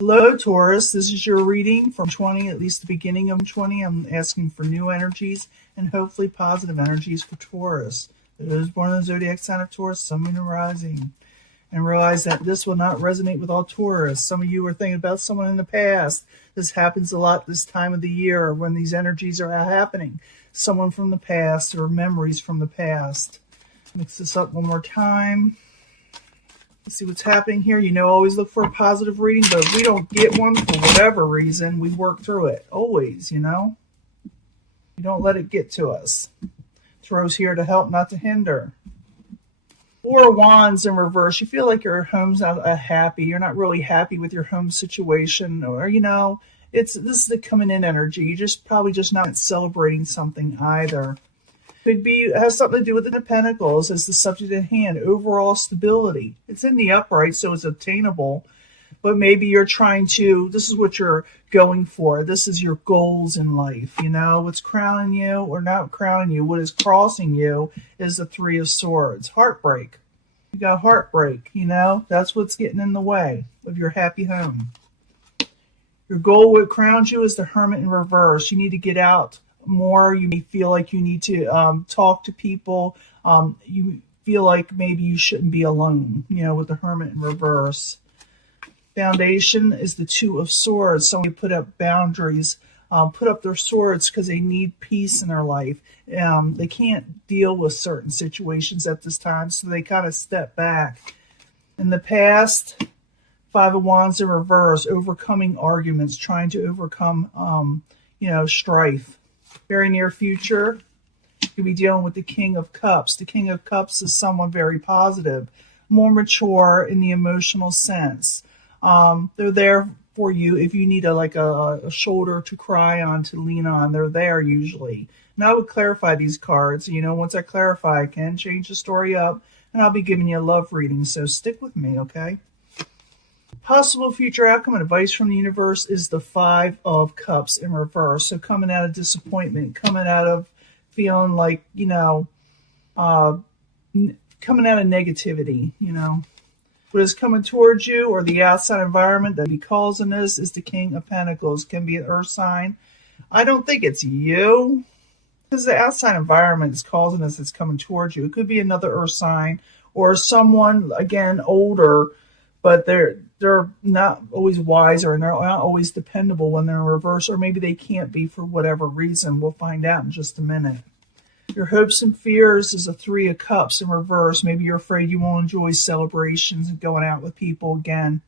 Hello, Taurus. This is your reading from 20, at least the beginning of 20. I'm asking for new energies and hopefully positive energies for Taurus. Those born in the zodiac sign of Taurus, Sun, Moon, and Rising. And realize that this will not resonate with all Taurus. Some of you are thinking about someone in the past. This happens a lot this time of the year when these energies are happening. Someone from the past or memories from the past. Mix this up one more time. Let's see what's happening here. You know, always look for a positive reading, but if we don't get one for whatever reason, we work through it. Always, you know. You don't let it get to us. Tarot's here to help, not to hinder. Four of Wands in reverse. You feel like your home's not happy. You're not really happy with your home situation, or you know, this is the coming in energy. You just probably just not celebrating something either. Could be has something to do with the Pentacles as the subject at hand. Overall stability. It's in the upright, so it's obtainable. But maybe you're trying to. This is what you're going for. This is your goals in life. You know what's crowning you or not crowning you. What is crossing you is the Three of Swords. Heartbreak. You got heartbreak. You know that's what's getting in the way of your happy home. Your goal, what crowns you, is the Hermit in reverse. You need to get out more. You may feel like you need to talk to people. You feel like maybe you shouldn't be alone, you know, with the Hermit in reverse. Foundation is the Two of Swords. Somebody put up boundaries, put up their swords because they need peace in their life. They can't deal with certain situations at this time, so they kind of step back. In the past, Five of Wands in reverse, overcoming arguments, trying to overcome, strife. Very near future, you'll be dealing with the King of Cups. The King of Cups is someone very positive, more mature in the emotional sense. They're there for you if you need a shoulder to cry on, to lean on. They're there usually. And I would clarify these cards. You know, once I clarify, I can change the story up, and I'll be giving you a love reading. So stick with me, okay? Possible future outcome and advice from the universe is the Five of Cups in reverse. So coming out of disappointment, coming out of feeling like, coming out of negativity, What is coming towards you or the outside environment that be causing this is the King of Pentacles. Can be an earth sign. I don't think it's you, because the outside environment is causing this. It's coming towards you. It could be another earth sign or someone, again, older, but they're not always wiser and they're not always dependable when they're in reverse, or maybe they can't be for whatever reason. We'll find out in just a minute. Your hopes and fears is a Three of Cups in reverse. Maybe you're afraid you won't enjoy celebrations and going out with people again.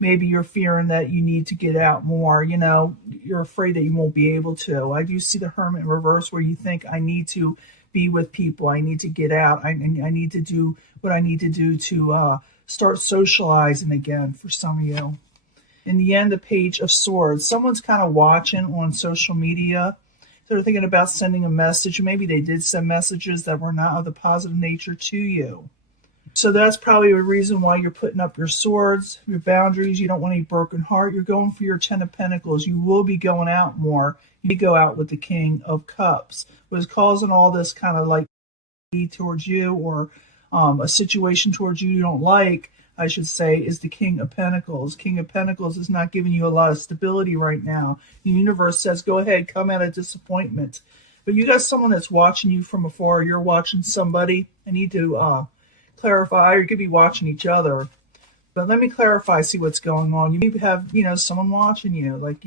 Maybe you're fearing that you need to get out more. You're afraid that you won't be able to. I do see the Hermit in reverse where you think, I need to be with people. I need to get out. I need to do what I need to do to start socializing again for some of you. In the end, the Page of Swords. Someone's kind of watching on social media. They're thinking about sending a message. Maybe they did send messages that were not of the positive nature to you. So that's probably a reason why you're putting up your swords, your boundaries. You don't want any broken heart. You're going for your Ten of Pentacles. You will be going out more. You go out with the King of Cups. What is causing all this kind of like towards you, or a situation towards you don't like, I should say, is the King of Pentacles. King of Pentacles is not giving you a lot of stability right now. The universe says, go ahead, come out of disappointment. But you got someone that's watching you from afar. You're watching somebody. I need to clarify. You could be watching each other. But let me clarify, see what's going on. You maybe have, someone watching you, like,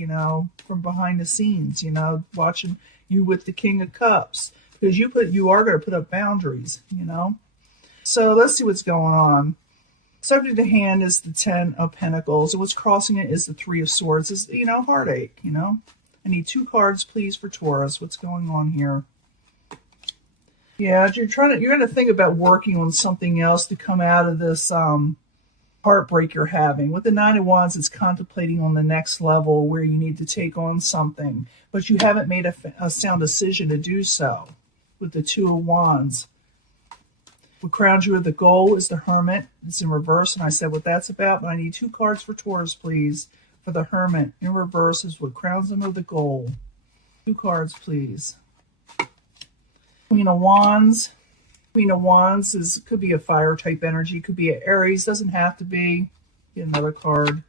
from behind the scenes, watching you with the King of Cups. Because you are going to put up boundaries, So let's see what's going on. Subject to hand is the Ten of Pentacles, and what's crossing it is the Three of Swords. Is heartache. I need 2 cards, please, for Taurus. What's going on here? Yeah, you're going to think about working on something else to come out of this heartbreak you're having. With the Nine of Wands, it's contemplating on the next level where you need to take on something, but you haven't made a sound decision to do so. With the Two of Wands. What crowns you with the goal is the Hermit. It's in reverse, and I said what that's about, but I need 2 cards for Taurus, please. For the Hermit, in reverse, is what crowns them with the goal. 2 cards, please. Queen of Wands. Queen of Wands could be a fire type energy, could be an Aries, doesn't have to be. Get another card.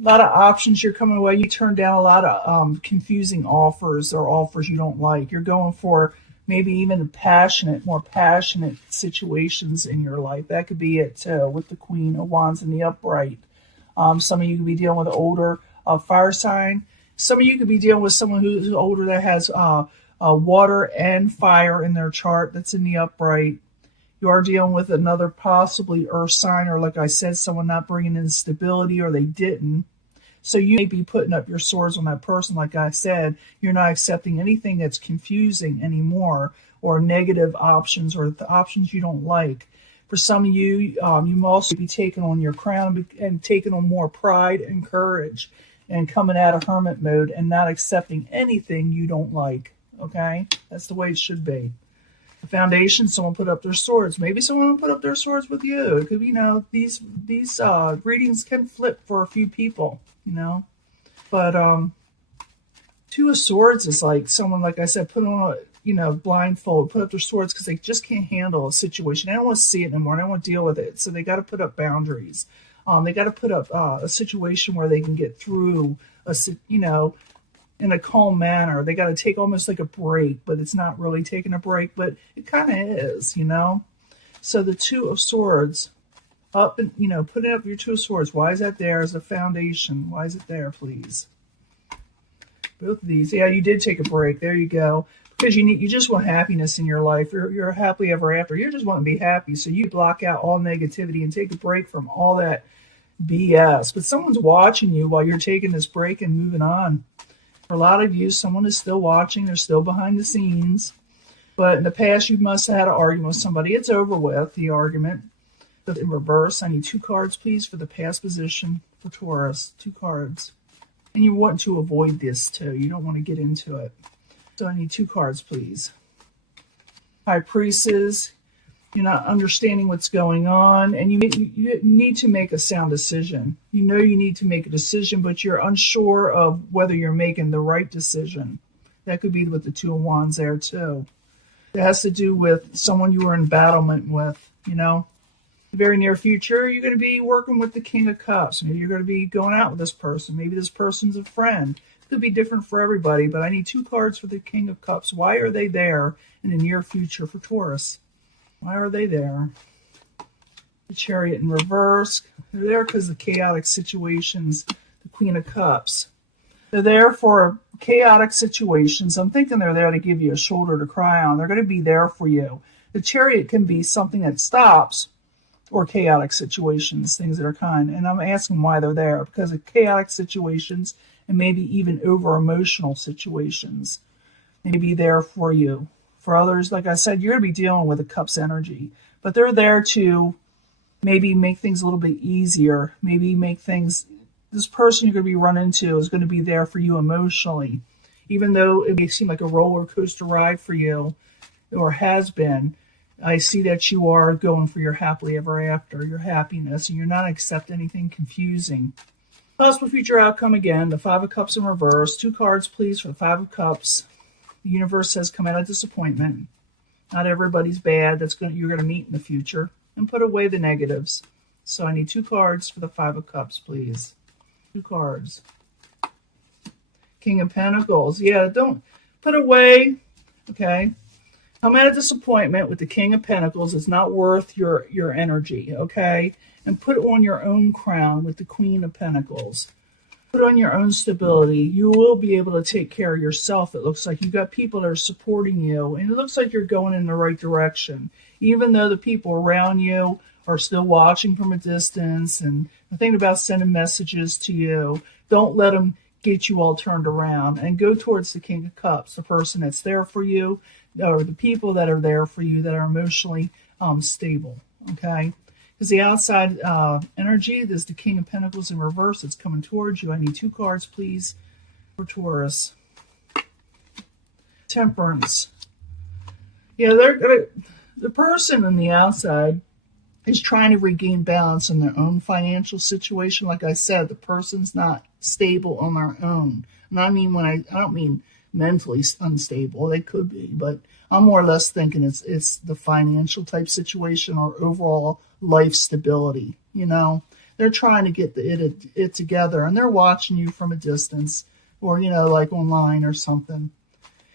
A lot of options you're coming away. You turn down a lot of confusing offers or offers you don't like. You're going for maybe even more passionate situations in your life. That could be it too, with the Queen of Wands in the upright. Some of you could be dealing with an older fire sign. Some of you could be dealing with someone who's older that has water and fire in their chart that's in the upright. You are dealing with another possibly earth sign, or like I said, someone not bringing in stability, or they didn't. So you may be putting up your swords on that person. Like I said, you're not accepting anything that's confusing anymore, or negative options, or the options you don't like. For some of you, you may also be taking on your crown and taking on more pride and courage and coming out of hermit mode and not accepting anything you don't like. Okay? That's the way it should be. The foundation, someone put up their swords. Maybe someone will put up their swords with you. It could be, these readings can flip for a few people, But Two of Swords is like someone, like I said, put on a, blindfold, put up their swords because they just can't handle a situation. They don't want to see it anymore. They don't want to deal with it. So they got to put up boundaries. They got to put up a situation where they can get through in a calm manner. They got to take almost like a break, but it's not really taking a break, but it kind of is, So the Two of Swords up and, putting up your Two of Swords. Why is that there as a foundation? Why is it there, please? Both of these. Yeah, you did take a break. There you go. Because you just want happiness in your life. You're happily ever after. You just want to be happy. So you block out all negativity and take a break from all that BS. But someone's watching you while you're taking this break and moving on. For a lot of you, someone is still watching. They're still behind the scenes. But in the past, you must have had an argument with somebody. It's over with, the argument. But in reverse, I need 2 cards, please, for the past position for Taurus. 2 cards. And you want to avoid this, too. You don't want to get into it. So I need 2 cards, please. High Priestess. You're not understanding what's going on, and you need to make a sound decision. You need to make a decision, but you're unsure of whether you're making the right decision. That could be with the Two of Wands there, too. It has to do with someone you were in battlement with, The very near future, you're going to be working with the King of Cups. Maybe you're going to be going out with this person. Maybe this person's a friend. It could be different for everybody, but I need 2 cards for the King of Cups. Why are they there in the near future for Taurus? Why are they there? The Chariot in reverse. They're there because of chaotic situations. The Queen of Cups. They're there for chaotic situations. I'm thinking they're there to give you a shoulder to cry on. They're going to be there for you. The Chariot can be something that stops, or chaotic situations, things that are kind. And I'm asking why they're there. Because of chaotic situations and maybe even over-emotional situations. They may be there for you. For others, like I said, you're going to be dealing with a Cups energy. But they're there to maybe make things a little bit easier. Maybe make things... This person you're going to be running into is going to be there for you emotionally. Even though it may seem like a roller coaster ride for you, or has been, I see that you are going for your happily ever after, your happiness, and you're not accepting anything confusing. Possible future outcome again, the 5 of Cups in reverse. 2 cards, please, for the 5 of Cups. The universe says come out of disappointment. Not everybody's bad. You're going to meet in the future. And put away the negatives. So I need 2 cards for the 5 of Cups, please. 2 cards. King of Pentacles. Yeah, don't put away. Okay. Come out of disappointment with the King of Pentacles. It's not worth your energy. Okay. And put on your own crown with the Queen of Pentacles. Put on your own stability. You will be able to take care of yourself. It looks like you've got people that are supporting you, and it looks like you're going in the right direction. Even though the people around you are still watching from a distance and thinking about sending messages to you, don't let them get you all turned around, and go towards the King of Cups, the person that's there for you, or the people that are there for you that are emotionally stable. Okay. Because the outside energy, there's the King of Pentacles in reverse. It's coming towards you. I need 2 cards, please, for Taurus. Temperance. Yeah, the person on the outside is trying to regain balance in their own financial situation. Like I said, the person's not stable on their own. And I don't mean mentally unstable. They could be, but I'm more or less thinking it's the financial type situation or overall life stability. They're They're trying to get it together, and they're watching you from a distance, or, like online or something.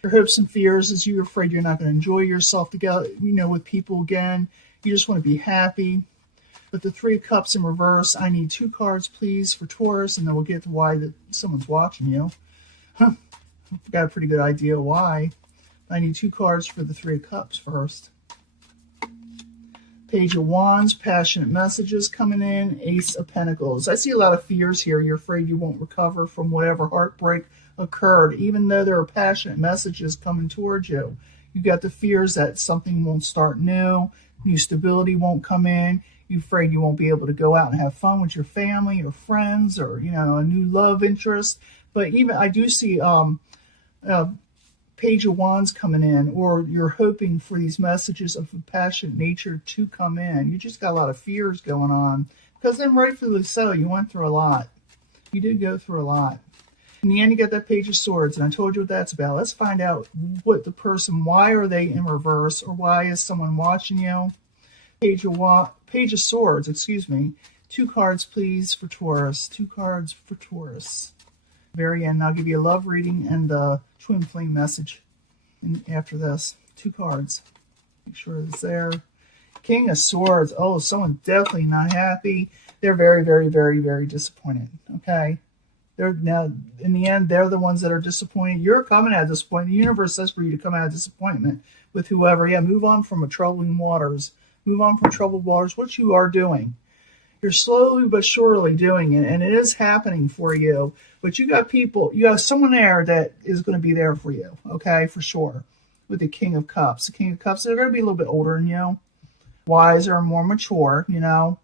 Your hopes and fears is you're afraid you're not going to enjoy yourself together, with people again. You just want to be happy. But the Three of Cups in reverse, I need 2 cards, please, for Taurus, and then we'll get to why that someone's watching you. I've got a pretty good idea why. I need 2 cards for the Three of Cups first. Page of Wands, passionate messages coming in. Ace of Pentacles. I see a lot of fears here. You're afraid you won't recover from whatever heartbreak occurred, even though there are passionate messages coming towards you. You got the fears that something won't start new stability won't come in. You're afraid you won't be able to go out and have fun with your family or friends, or a new love interest. But even I do see Page of Wands coming in, or you're hoping for these messages of a passionate nature to come in. You just got a lot of fears going on, because then rightfully so, you went through a lot. You did go through a lot. In the end, you got that Page of Swords, and I told you what that's about. Let's find out what the person, why are they in reverse, or why is someone watching you? Page of Swords, excuse me. 2 cards, please, for Taurus. 2 cards for Taurus. Very end. I'll give you a love reading and the twin flame message after this. 2 cards. Make sure it's there. King of Swords. Oh, someone definitely not happy. They're very, very, very, very disappointed. Okay. Now, in the end, they're the ones that are disappointed. You're coming out of disappointment. The universe says for you to come out of disappointment with whoever. Yeah, move on from troubling waters. Move on from troubled waters, which you are doing. You're slowly but surely doing it, and it is happening for you. But you got someone there that is going to be there for you, okay, for sure, with the King of Cups. The King of Cups, they're going to be a little bit older than you, wiser, more mature, And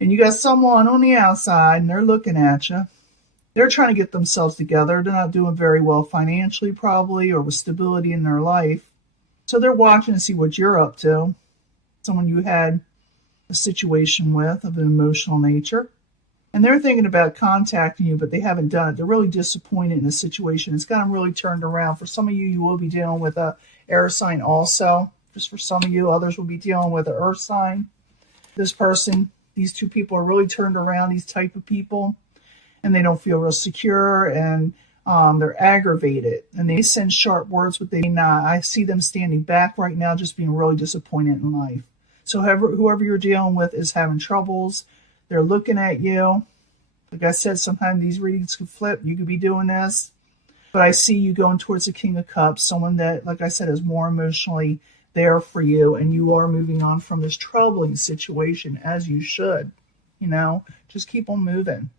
you got someone on the outside, and they're looking at you. They're trying to get themselves together. They're not doing very well financially, probably, or with stability in their life. So they're watching to see what you're up to. Someone you had a situation with of an emotional nature. And they're thinking about contacting you, but they haven't done it. They're really disappointed in the situation. It's got them really turned around. For some of you, you will be dealing with a air sign also. Just for some of you, others will be dealing with an earth sign. This person, these 2 people are really turned around, these type of people. And they don't feel real secure, and they're aggravated. And they send sharp words, but they not. I see them standing back right now, just being really disappointed in life. So whoever you're dealing with is having troubles. They're looking at you. Like I said, sometimes these readings could flip. You could be doing this. But I see you going towards the King of Cups, someone that, like I said, is more emotionally there for you. And you are moving on from this troubling situation, as you should. Just keep on moving.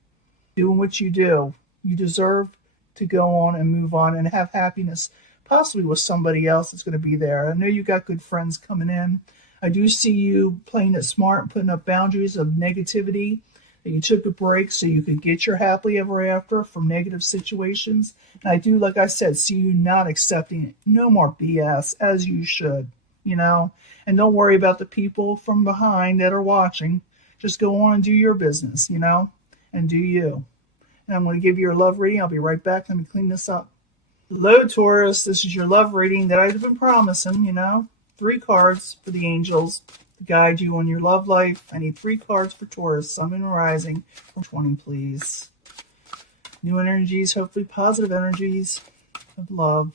Doing what you do. You deserve to go on and move on and have happiness, possibly with somebody else that's going to be there. I know you got good friends coming in. I do see you playing it smart and putting up boundaries of negativity, that you took a break so you could get your happily ever after from negative situations. And I do, like I said, see you not accepting it. No more BS, as you should, And don't worry about the people from behind that are watching. Just go on and do your business, and do you. And I'm going to give you your love reading. I'll be right back. Let me clean this up. Hello, Taurus. This is your love reading that I've been promising, 3 cards for the angels to guide you on your love life. I need 3 cards for Taurus, Sun and Rising, from 20, please. New energies, hopefully positive energies of love.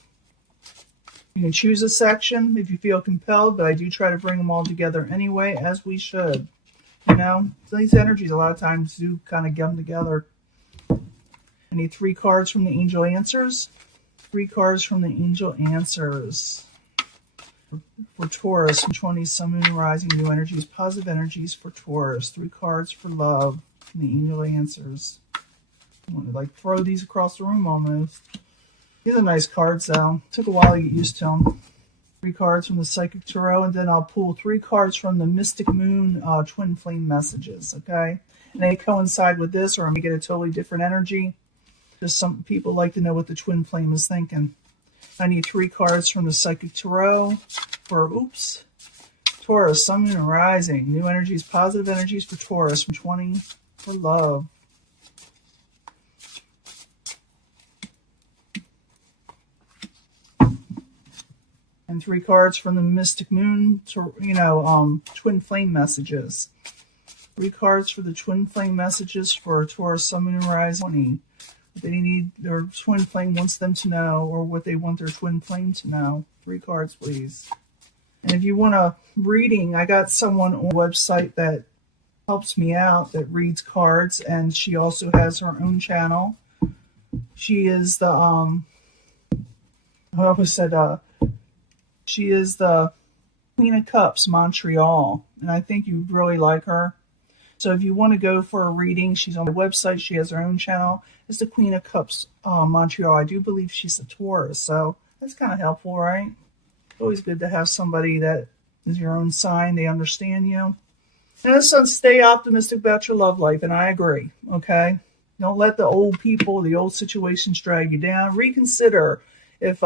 You can choose a section if you feel compelled, but I do try to bring them all together anyway, as we should. So these energies a lot of times do kind of come together. I need 3 cards from the Angel Answers. 3 cards from the Angel Answers. For Taurus, 20, Sun, Moon, Rising, new energies, positive energies for Taurus. 3 cards for love from the Angel Answers. I want to throw these across the room almost. These are nice cards though. Took a while to get used to them. 3 cards from the Psychic Tarot, and then I'll pull 3 cards from the Mystic Moon Twin Flame Messages, okay? And they coincide with this, or I'm going to get a totally different energy. Just some people like to know what the Twin Flame is thinking. I need 3 cards from the Psychic Tarot for, Taurus, Sun, Moon, and Rising. New energies, positive energies for Taurus from 20 for love. And 3 cards from the Mystic Moon, Twin Flame Messages. 3 cards for the twin flame messages for Taurus, Sun, Moon, and Rising 20. What they need their twin flame wants them to know, or what they want their twin flame to know. 3 cards, please. And if you want a reading, I got someone on the website that helps me out that reads cards, and she also has her own channel. She is the I always said she is the Queen of Cups, Montreal, and I think you'd really like her. So if you want to go for a reading, she's on the website. She has her own channel. It's the Queen of Cups, Montreal. I do believe she's a Taurus, so that's kind of helpful, right? It's always good to have somebody that is your own sign. They understand you. And this one, stay optimistic about your love life, and I agree, okay? Don't let the old people, the old situations drag you down. Reconsider if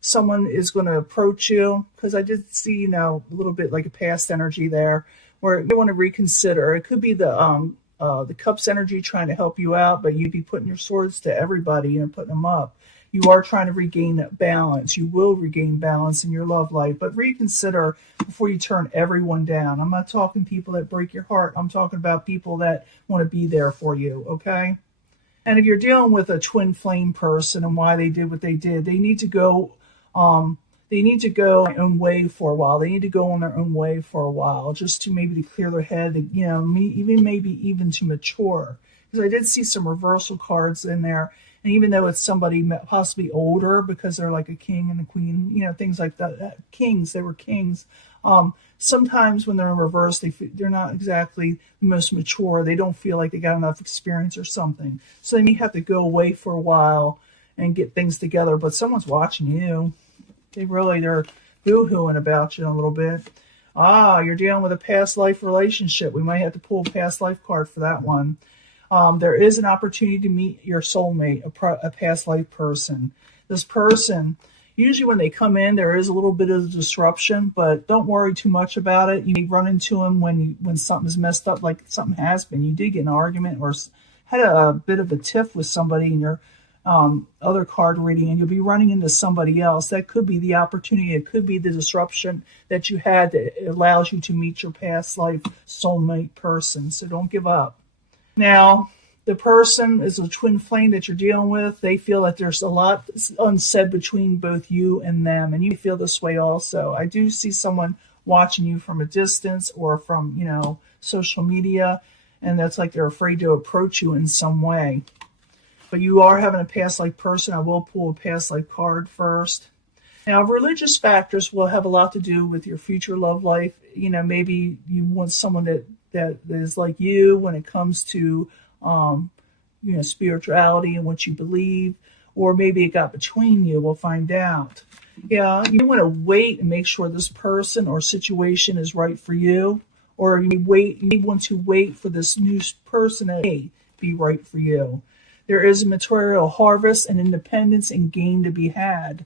someone is going to approach you, because I did see, a little bit like a past energy there, where you want to reconsider. It could be the Cups energy trying to help you out, but you'd be putting your swords to everybody and putting them up. You are trying to regain that balance. You will regain balance in your love life, but reconsider before you turn everyone down. I'm not talking people that break your heart. I'm talking about people that want to be there for you, okay? And if you're dealing with a twin flame person and why they did what they did, they need to go their own way for a while. They need to go on their own way for a while, just to maybe to clear their head, even to mature. Because I did see some reversal cards in there. And even though it's somebody possibly older, because they're like a king and a queen, things like that. They were kings. Sometimes when they're in reverse, they're not exactly the most mature. They don't feel like they got enough experience or something. So they may have to go away for a while and get things together. But someone's watching you. They're boo-hooing about you a little bit. You're dealing with a past life relationship. We might have to pull a past life card for that one. There is an opportunity to meet your soulmate, a past life person. This person, usually when they come in, there is a little bit of disruption, but don't worry too much about it. You may run into them when something's messed up, like something has been. You did get an argument or had a bit of a tiff with somebody in your other card reading, and you'll be running into somebody else. That could be the opportunity. It could be the disruption that you had that allows you to meet your past life soulmate person. So don't give up. Now, the person is a twin flame that you're dealing with. They feel that there's a lot unsaid between both you and them, and you feel this way also. I do see someone watching you from a distance or from, social media, and that's like they're afraid to approach you in some way. But you are having a past life person. I will pull a past life card first. Now, religious factors will have a lot to do with your future love life. Maybe you want someone that is like you when it comes to, spirituality and what you believe, or maybe it got between you. We'll find out. Yeah, you want to wait and make sure this person or situation is right for you, or you want to wait for this new person to be right for you. There is a material harvest and independence and gain to be had.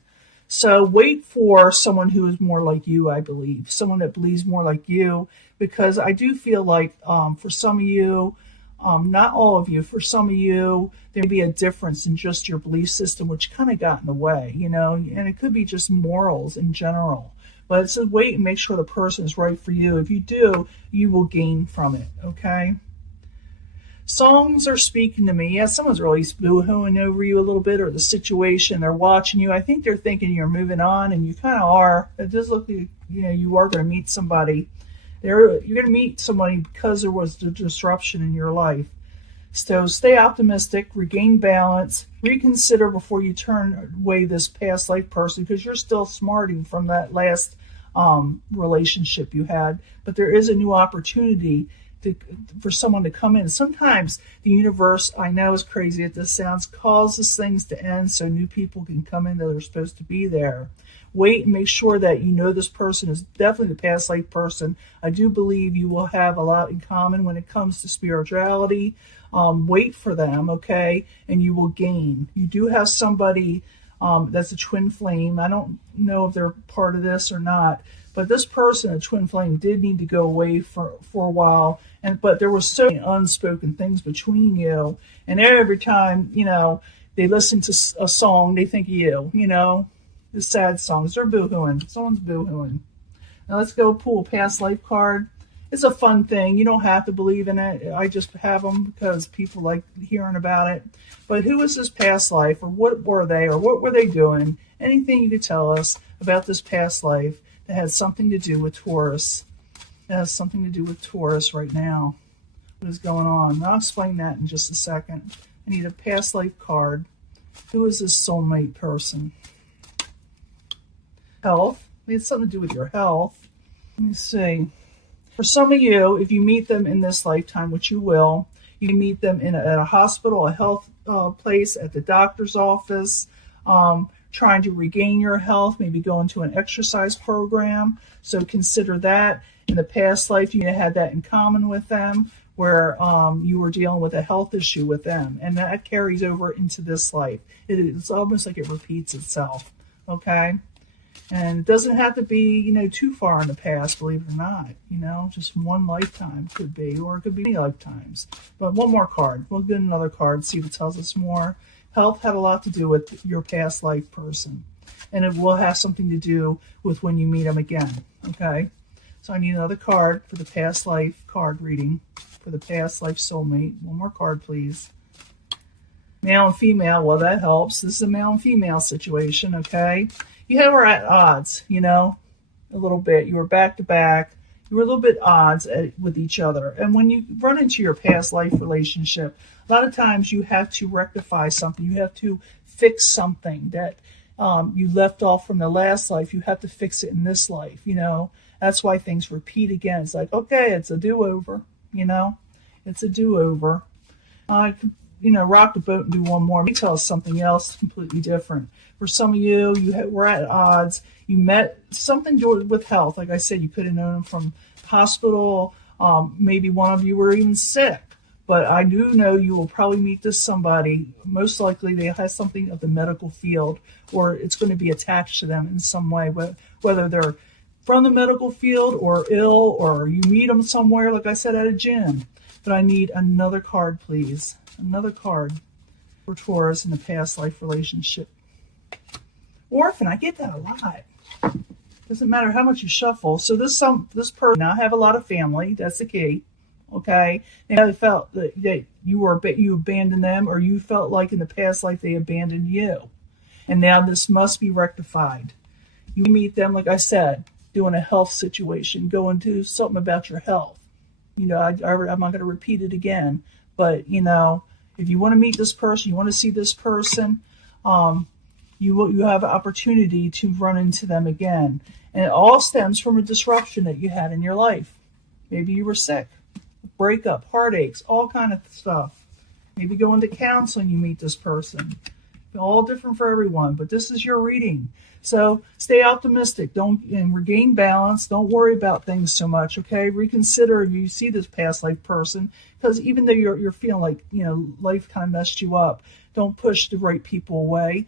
So wait for someone who is more like you, I believe. Someone that believes more like you, because I do feel like for some of you, not all of you, for some of you, there may be a difference in just your belief system, which kind of got in the way, and it could be just morals in general. But it's a wait and make sure the person is right for you. If you do, you will gain from it, okay? Songs are speaking to me. Yeah, someone's really boo-hooing over you a little bit, or the situation. They're watching you. I think they're thinking you're moving on, and you kind of are. It does look like you are going to meet somebody. You're going to meet somebody because there was the disruption in your life. So stay optimistic, regain balance, reconsider before you turn away this past life person, because you're still smarting from that last relationship you had. But there is a new opportunity for someone to come in. Sometimes the universe, I know as crazy as this sounds, causes things to end so new people can come in that are supposed to be there. Wait and make sure that this person is definitely the past life person. I do believe you will have a lot in common when it comes to spirituality. Wait for them, okay? And you will gain. You do have somebody that's a twin flame. I don't know if they're part of this or not, but this person, a twin flame, did need to go away for a while. But there were so many unspoken things between you. And every time, they listen to a song, they think of you, the sad songs. They're boo-hooing. Someone's boo-hooing. Now let's go pull a past life card. It's a fun thing. You don't have to believe in it. I just have them because people like hearing about it. But who is this past life, or what were they, or what were they doing? Anything you could tell us about this past life that has something to do with Taurus. That has something to do with Taurus right now. What is going on? I'll explain that in just a second. I need a past life card. Who is this soulmate person? Health. It has something to do with your health. Let me see. For some of you, if you meet them in this lifetime, which you will, you can meet them at a hospital, a health place, at the doctor's office, trying to regain your health, maybe go into an exercise program. So consider that. In the past life, you had that in common with them, where you were dealing with a health issue with them. And that carries over into this life. It's almost like it repeats itself, okay? And it doesn't have to be, too far in the past, believe it or not. Just one lifetime could be, or it could be many lifetimes. But one more card. We'll get another card, see if it tells us more. Health had a lot to do with your past life person. And it will have something to do with when you meet them again, okay? So I need another card for the past life card reading, for the past life soulmate. One more card, please. Male and female, well, that helps. This is a male and female situation, okay? You were at odds, a little bit. You were back to back. You were a little bit odds with each other. And when you run into your past life relationship, a lot of times you have to rectify something. You have to fix something that you left off from the last life. You have to fix it in this life, That's why things repeat again. It's like, okay, it's a do-over, It's a do-over. I could, rock the boat and do one more. Let me tell us something else completely different. For some of you, were at odds. You met something with health. Like I said, you could have known them from hospital. Maybe one of you were even sick. But I do know you will probably meet this somebody. Most likely they have something of the medical field, or it's going to be attached to them in some way, whether they're from the medical field or ill, or you meet them somewhere, like I said, at a gym. But I need another card, please. Another card for Taurus in the past life relationship. Orphan, I get that a lot. Doesn't matter how much you shuffle. So this person now have a lot of family. That's the key. Okay, they felt that you abandoned them, or you felt like in the past life they abandoned you, and now this must be rectified. You meet them, like I said, doing a health situation, go and do something about your health. I'm not going to repeat it again, but if you want to meet this person, you want to see this person, you have an opportunity to run into them again, and it all stems from a disruption that you had in your life. Maybe you were sick. Breakup, heartaches, all kind of stuff. Maybe go into counseling, you meet this person. All different for everyone, but this is your reading. So stay optimistic. And regain balance. Don't worry about things so much, okay? Reconsider if you see this past life person, because even though you're feeling like, life kind of messed you up, don't push the right people away.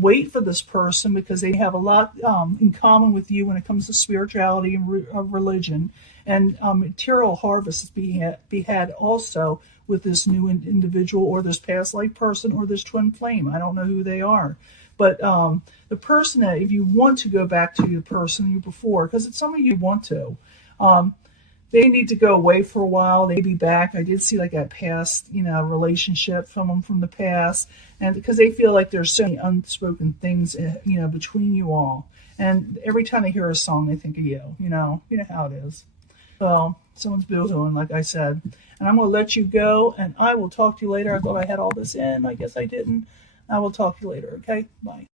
Wait for this person, because they have a lot in common with you when it comes to spirituality and religion. And material harvest is be had also with this new individual, or this past life person, or this twin flame. I don't know who they are. But the person that, if you want to go back to the person you before, because it's some of you want to, they need to go away for a while. They be back. I did see like that past, relationship, someone from the past, and because they feel like there's so many unspoken things, between you all. And every time they hear a song, they think of you. You know how it is. Well, someone's boo-hooing, like I said. And I'm going to let you go, and I will talk to you later. I thought I had all this in. I guess I didn't. I will talk to you later, okay? Bye.